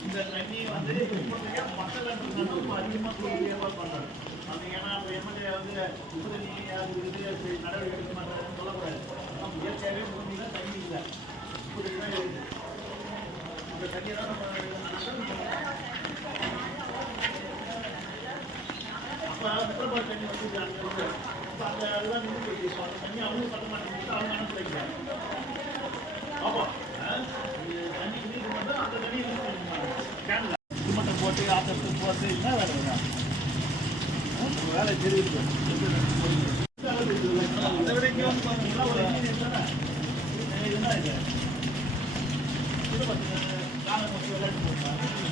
இந்த தண்ணி வந்து மக்கள் அதிகமாக ஏற்பாடு பண்றாங்க அது ஏன்னா அந்த எம்எல்ஏ வந்து உப்பு அது இது நடவடிக்கை எடுக்க மாட்டாங்க அப்போ முத்திரப்பாடு தண்ணி வந்து அங்கே அப்போ அந்த எல்லாம் நின்று போயிடுச்சு அந்த தண்ணி மாட்டேங்குது அவங்க அனுப்பிக்கிறாங்க ஆமாம் தண்ணி நீர் மட்டும் அந்த தண்ணி போட்டு ஆத்தத்தை போட்டு என்ன வேலை வேணும் வேலை தெரியுது அதை விட இங்கே வந்து பார்த்தீங்கன்னா ஒரு என்ன இது இது பார்த்தீங்கன்னா மட்டும் விளையாட்டு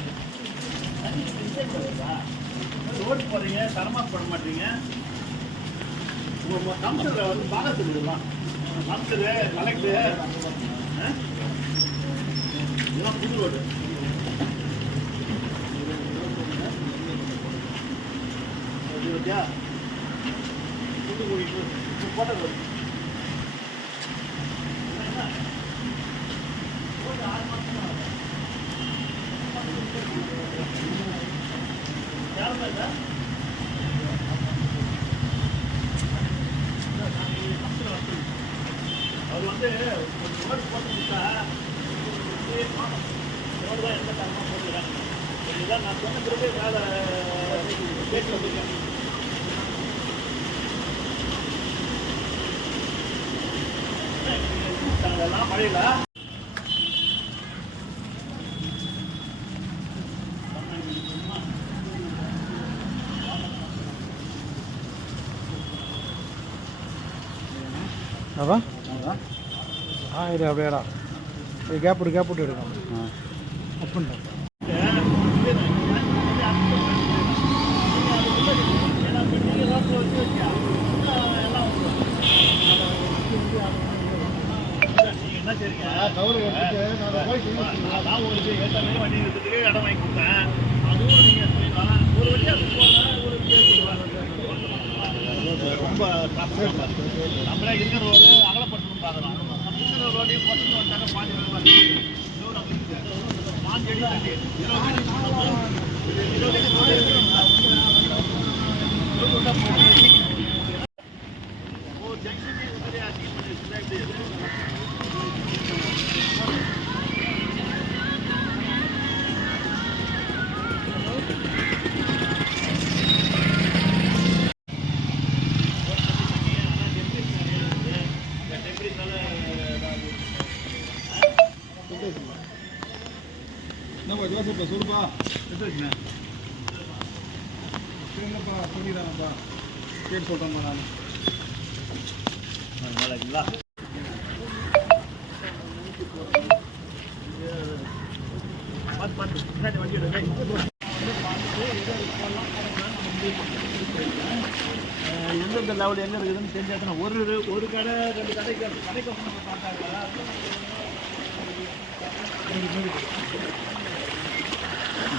ரோடு போகிறீங்க தரமாக போட மாட்டீங்க. உங்க கம்ப்யூட்டர் வந்து பாலத்துக்கு விடலாம் கம்ப்யூட்டர் கலெக்டர் இதெல்லாம் புது ரோடு. இது பார்த்தியா? புது கோயில் போட்ட ரோடு. வந்து ஒரு போட்டு கொடுத்தா ரோடு எந்த காரணமாக போட்டுக்கிறாங்க இதுதான் நான் சொன்ன பிறகு வேலை அதெல்லாம் அப்பா ஆ இது அப்படியேடா இது கேப் விட்டு கேப் விட்டு எடுக்கணும். அப்படின்டா கவரு எடுத்துட்டு நான் போய் அதான் உங்களுக்கு ஏற்கனவே வண்டி இருக்கிறதுக்கு இடம் வாங்கி கொடுத்தேன் அதுவும் நீங்கள் செய்யலாம் ஒரு வழியாக போகலாம் ஒரு ரொம்ப நம்மளே இருக்கிற ரோடு அகலப்படுத்தணும் பார்க்கலாம் ਤੁਹਾਡੇ ਕੁਝ ਵੀ ਹੁੰਦਾ ਤਾਂ ਪੰਜ ਮਿੰਟ ਬਾਅਦ ਲੋੜ ਆਪਣੀ ਪਾਣ ਜਿਹੜੀ ਤੁਹਾਡੇ ਜਿਹੜਾ என்னப்பா ஜோசப்பா சொல்லுப்பா என்னப்பா சொல்லிடுறாங்கப்பா கேட்டு சொல்கிறேன்ப்பா நான். நாளைக்குங்களா? பார்த்து பார்த்து பின்னாடி வண்டி எடுங்க. எந்தெந்த லெவல் எங்கே இருக்குதுன்னு தெரிஞ்சாச்சுன்னா ஒரு ஒரு கடை ரெண்டு கடைக்கு கடைக்கு வந்து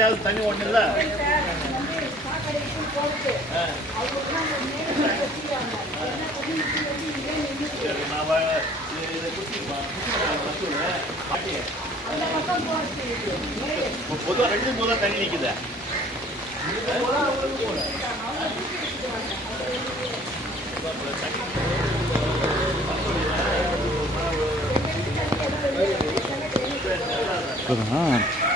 எங்கேயாவது தண்ணி ஒன்றும் இல்லை பொதுவாக ரெண்டு மூலம் தண்ணி நிற்குது இப்போதான்.